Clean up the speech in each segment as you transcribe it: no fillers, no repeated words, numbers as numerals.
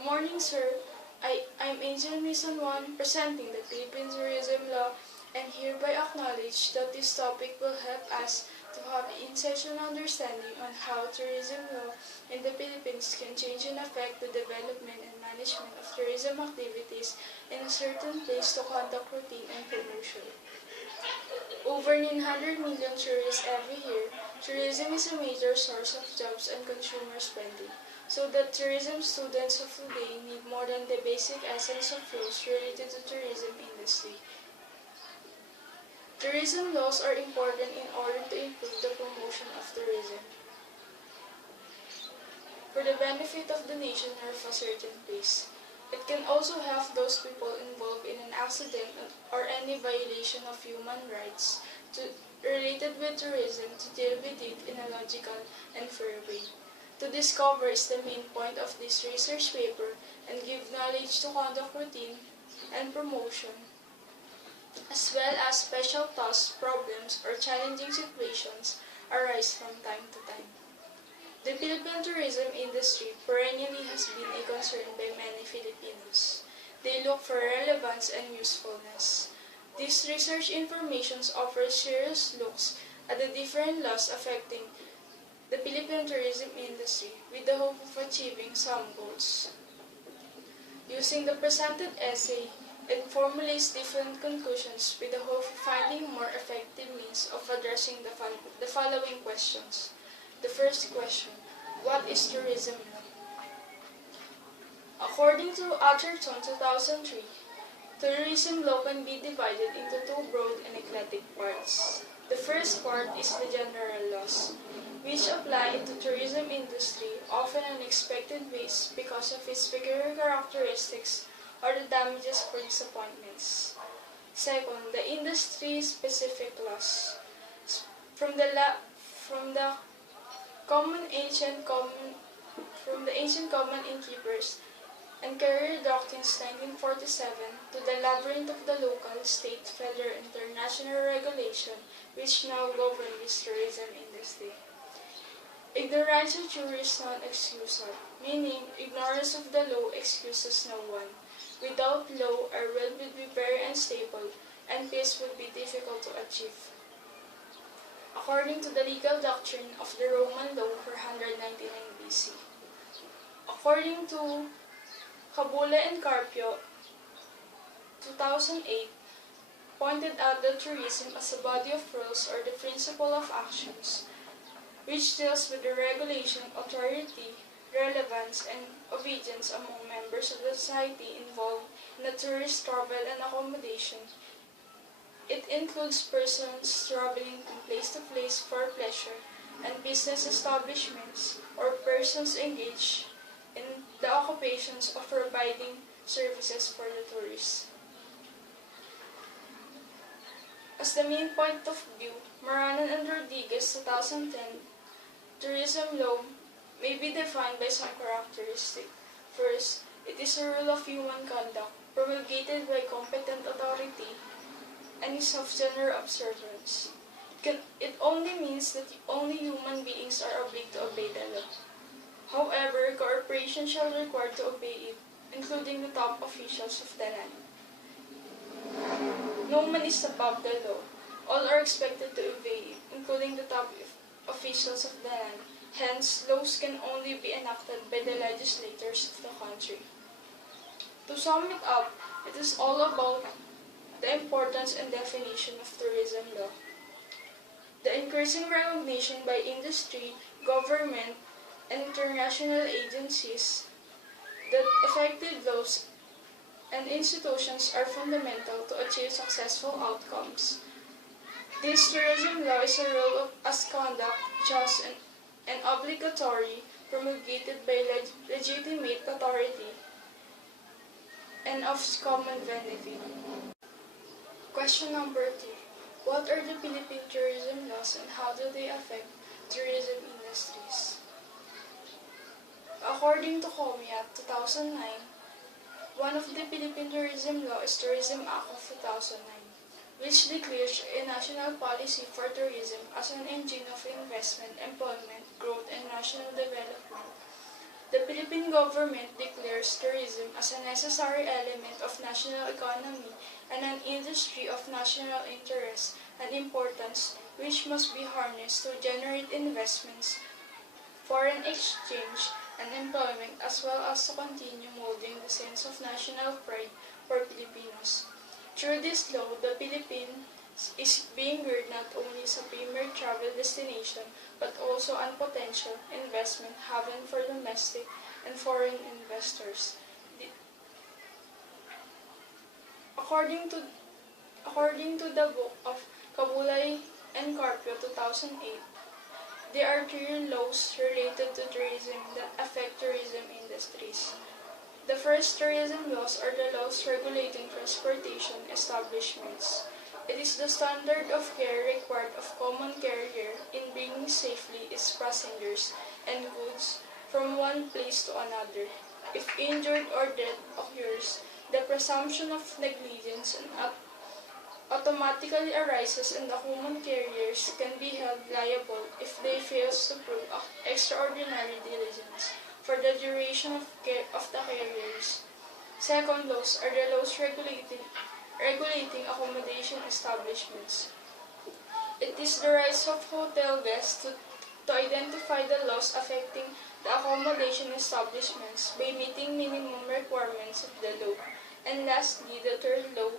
Good morning, sir. I'm ENG12A presenting the Philippine Tourism Law and hereby acknowledge that this topic will help us to have insight and understanding on how tourism law in the Philippines can change and affect the development and management of tourism activities in a certain place to conduct routine and promotion. Over 900 million tourists every year, tourism is a major source of jobs and consumer spending. So that tourism students of today need more than the basic essence of laws related to tourism industry. Tourism laws are important in order to improve the promotion of tourism for the benefit of the nation or of a certain place. It can also help those people involved in an accident or any violation of human rights related with tourism to deal with it in a logical and fair way. To discover is the main point of this research paper and give knowledge to conduct routine and promotion, as well as special tasks, problems, or challenging situations arise from time to time. The Philippine tourism industry perennially has been a concern by many Filipinos. They look for relevance and usefulness. This research information offers serious looks at the different laws affecting the Philippine tourism industry with the hope of achieving some goals. Using the presented essay, it formulates different conclusions with the hope of finding more effective means of addressing the following questions. The first question, what is tourism law? According to Atherton 2003, tourism law can be divided into two broad and eclectic parts. The first part is the general laws, which apply to tourism industry often in unexpected ways because of its peculiar characteristics or the damages for disappointments. Second, the industry-specific laws. From the ancient common innkeepers and career doctrines 1947 to the labyrinth of the local, state, federal, and international regulation which now govern this tourism industry. Ignorance of jury is non-excusal, meaning ignorance of the law excuses no one. Without law, our world would be very unstable and peace would be difficult to achieve. According to the legal doctrine of the Roman law 499 BC. According to Cabula and Carpio, 2008, pointed out that tourism as a body of rules or the principle of actions, which deals with the regulation, authority, relevance, and obedience among members of the society involved in the tourist travel and accommodation. It includes persons traveling from place to place for pleasure and business establishments or persons engaged in the occupations of providing services for the tourists. As the main point of view, Moranan and Rodriguez 2010, tourism law may be defined by some characteristics. First, it is a rule of human conduct promulgated by competent authority and is of general observance. It only means that only human beings are obliged to obey the law. However, corporations shall be required to obey it, including the top officials of the land. No man is above the law. All are expected to obey it, including the top officials of the land. Hence, laws can only be enacted by the legislators of the country. To sum it up, it is all about the importance and definition of tourism law. The increasing recognition by industry, government, and international agencies that effective laws and institutions are fundamental to achieve successful outcomes. This tourism law is a rule of as conduct, just and obligatory, promulgated by legitimate authority and of common benefit. Question number 2. What are the Philippine tourism laws and how do they affect tourism industries? According to COMIAT 2009, one of the Philippine tourism law is Tourism Act of 2009, which declares a national policy for tourism as an engine of investment, employment, growth, and national development. The Philippine government declares tourism as a necessary element of national economy and an industry of national interest and importance which must be harnessed to generate investments, foreign exchange, and employment as well as to continue molding the sense of national pride for Filipinos. Through this law, the Philippines is being geared not only as a premier travel destination but also a potential investment haven for domestic and foreign investors. According to the book of Kabulay and Carpio 2008, there are three laws related to tourism that affect tourism industries. The first tourism laws are the laws regulating transportation establishments. It is the standard of care required of common carrier in bringing safely its passengers and goods from one place to another. If injured or death occurs, the presumption of negligence and automatically arises and the common carriers can be held liable if they fail to prove extraordinary diligence for the duration of the carriers. Second laws are the laws regulating accommodation establishments. It is the rights of hotel guests to identify the laws affecting the accommodation establishments by meeting minimum requirements of the law. And lastly, the third law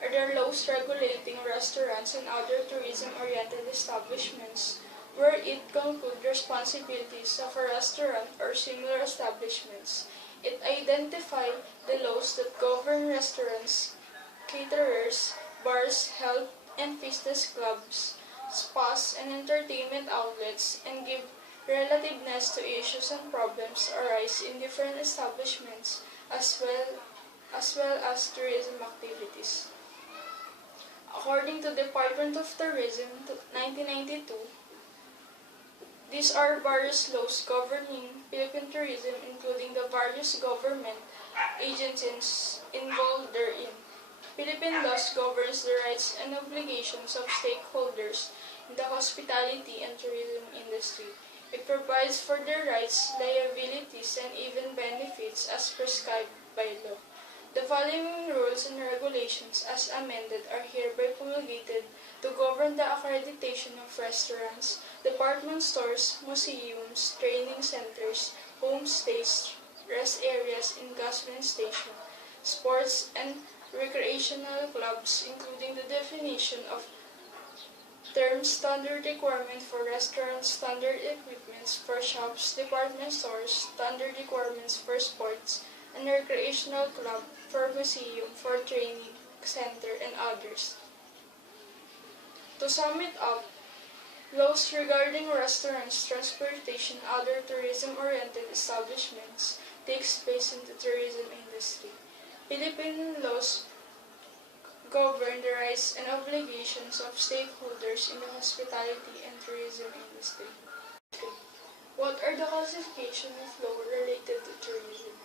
are the laws regulating restaurants and other tourism-oriented establishments, where it concludes responsibilities of a restaurant or similar establishments. It identifies the laws that govern restaurants, caterers, bars, health and fitness clubs, spas, and entertainment outlets, and give relativeness to issues and problems arise in different establishments as well as tourism activities. According to Department of Tourism 1992, these are various laws governing Philippine tourism, including the various government agencies involved therein. Philippine laws governs the rights and obligations of stakeholders in the hospitality and tourism industry. It provides for their rights, liabilities, and even benefits as prescribed by law. The following rules and regulations as amended are hereby promulgated to govern the accreditation of restaurants, department stores, museums, training centers, homestays, rest areas in gasoline stations, sports and recreational clubs, including the definition of terms, standard requirement for restaurants, standard equipments for shops, department stores, standard requirements for sports and recreational club, for museum, for training center, and others. To sum it up, laws regarding restaurants, transportation, other tourism-oriented establishments takes place in the tourism industry. Philippine laws govern the rights and obligations of stakeholders in the hospitality and tourism industry. What are the classification of law related to tourism?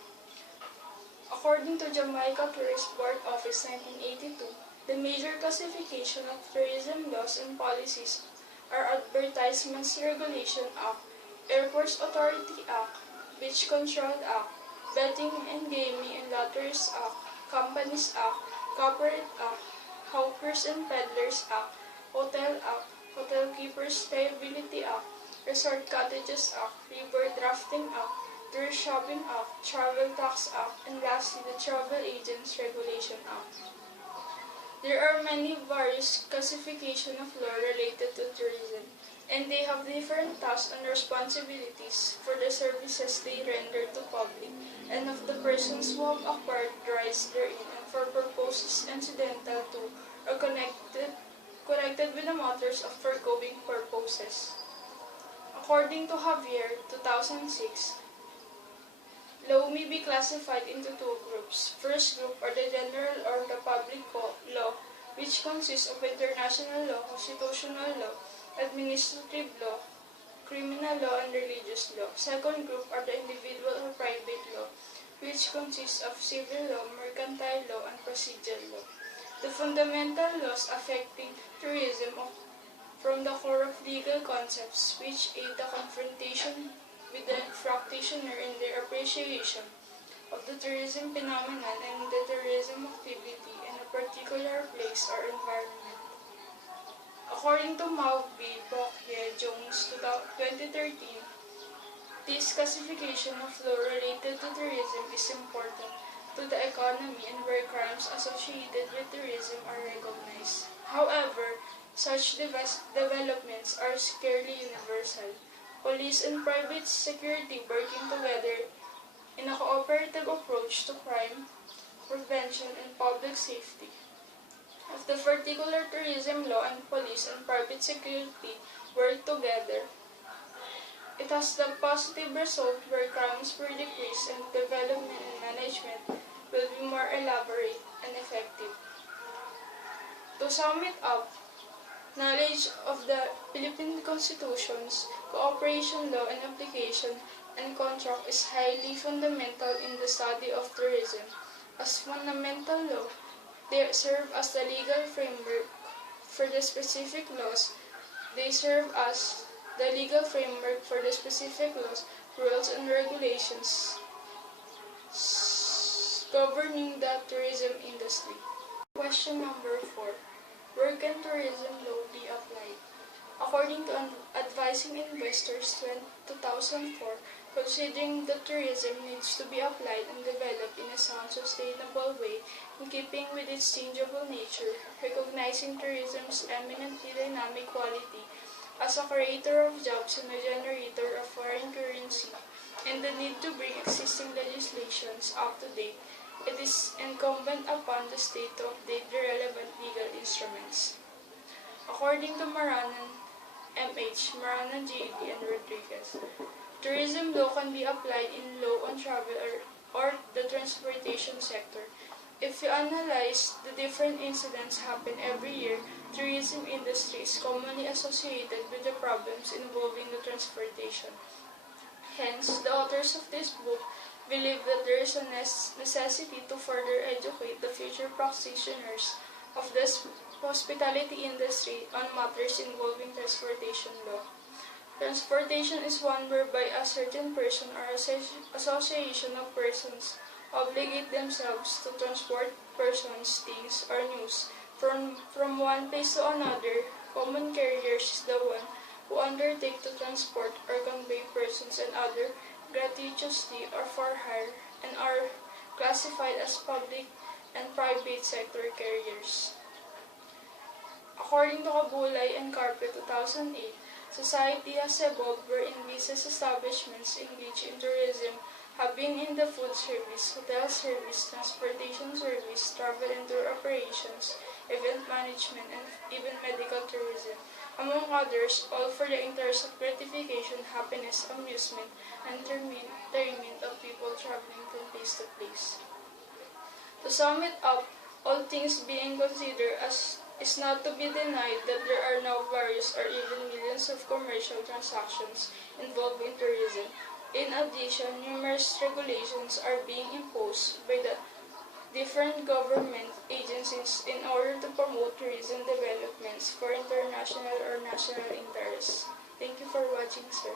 According to Jamaica Tourist Board Office 1982, the major classification of tourism laws and policies are Advertisements Regulation Act, Airports Authority Act, Beach Control Act, Betting and Gaming and Lotteries Act, Companies Act, Corporate Act, Hawkers and Peddlers Act, Hotel Act, Hotel Keepers Liability Act, Resort Cottages Act, River Drafting Act, Tour Shopping Act, Travel Tax Act, and lastly the Travel Agents Regulation Act. There are many various classifications of law related to tourism, and they have different tasks and responsibilities for the services they render to public and of the persons who have acquired rights therein and for purposes incidental to or connected with the matters of foregoing purposes. According to Javier, 2006, law may be classified into two groups. First group are the general or the public law, which consists of international law, constitutional law, administrative law, criminal law, and religious law. Second group are the individual or private law, which consists of civil law, mercantile law, and procedural law. The fundamental laws affecting tourism from the core of legal concepts which aid the confrontation with the practitioner in their appreciation of the tourism phenomenon and the tourism activity in a particular place or environment. According to Malby, Bokye, Jones, 2013, this classification of law related to tourism is important to the economy and where crimes associated with tourism are recognized. However, such developments are scarcely universal. Police and private security working together in a cooperative approach to crime prevention and public safety. If the particular tourism law and police and private security work together, it has the positive result where crimes will decrease and development and management will be more elaborate and effective. To sum it up, knowledge of the Philippine Constitution's cooperation law and application and contract is highly fundamental in the study of tourism. As fundamental law, they serve as the legal framework for the specific laws. They serve as the legal framework for the specific laws, rules, and regulations governing the tourism industry. Question number 4. Where can tourism law be applied? According to Advising Investors 2004, considering that tourism needs to be applied and developed in a sound, sustainable way in keeping with its changeable nature, recognizing tourism's eminently dynamic quality as a creator of jobs and a generator of foreign currency, and the need to bring existing legislations up to date, it is incumbent upon the state to update the relevant legal instruments. According to Maranan, M.H., Maranan, J.B., and Rodriguez, tourism law can be applied in law on travel or the transportation sector. If you analyze the different incidents happen every year, tourism industry is commonly associated with the problems involving the transportation. Hence, the authors of this book believe that there is a necessity to further educate the future practitioners of this hospitality industry on matters involving transportation law. Transportation is one whereby a certain person or association of persons obligate themselves to transport persons, things, or news from one place to another. Common carriers is the one who undertake to transport or convey persons and other gratuitously or for hire and are classified as public and private sector carriers. According to Kabulay and Carpet 2008, society has evolved wherein business establishments engaged in tourism have been in the food service, hotel service, transportation service, travel and tour operations, event management, and even medical tourism, among others, all for the interest of gratification, happiness, amusement, and entertainment of people traveling from place to place. To sum it up, all things being considered, as is not to be denied that there are now various or even millions of commercial transactions involved in tourism. In addition, numerous regulations are being imposed by the different government agencies in order to promote tourism developments for international or national interests. Thank you for watching, sir.